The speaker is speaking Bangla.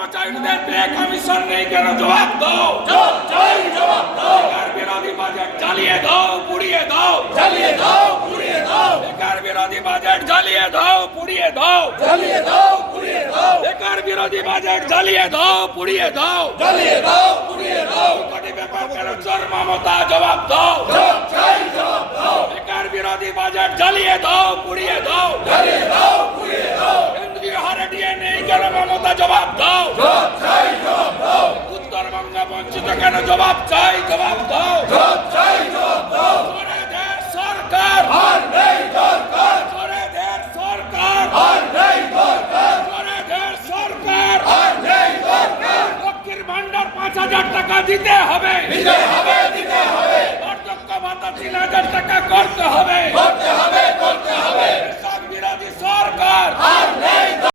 কর্মচারীদের পে কমিশন নেই কেন জবাব দাও? জবাব দাও। বিরোধী বাজেট জ্বালিয়ে দাও পুড়িয়ে দাও। জ্বালিয়ে দাও পুড়িয়ে দাও। বেকার বিরোধী বাজেট জ্বালিয়ে দাও পুড়িয়ে দাও। জ্বালিয়ে দাও পুড়িয়ে দাও। বেকার বিরোধী বাজেট জ্বালিয়ে দাও পুড়িয়ে দাও। জ্বালিয়ে দাও পুড়িয়ে দাও। কোটি ব্যাপার কেন চোর মমতা জবাব দাও। জবাব চাই জবাব দাও। বেকার বিরোধী বাজেট জ্বালিয়ে দাও পুড়িয়ে দাও। জ্বালিয়ে দাও পুড়িয়ে দাও। কেন্দ্রীয় হারে দিয়ে নেই কেন মমতা জবাব জবাব চাই জবাব দাও। জবাব চাই জবাব দাও। জোরে দের সরকার। আর নেই দরকার। জোরে দের সরকার। আর নেই দরকার। জোরে দের সরকার। আর নেই দরকার। লক্ষ্মীর ভান্ডার 5000 টাকা দিতে হবে। দিতে হবে দিতে হবে। বার্ধক্য ভাতা 3000 টাকা করতে হবে। করতে হবে করতে হবে। সব বিরোধী সরকার। আর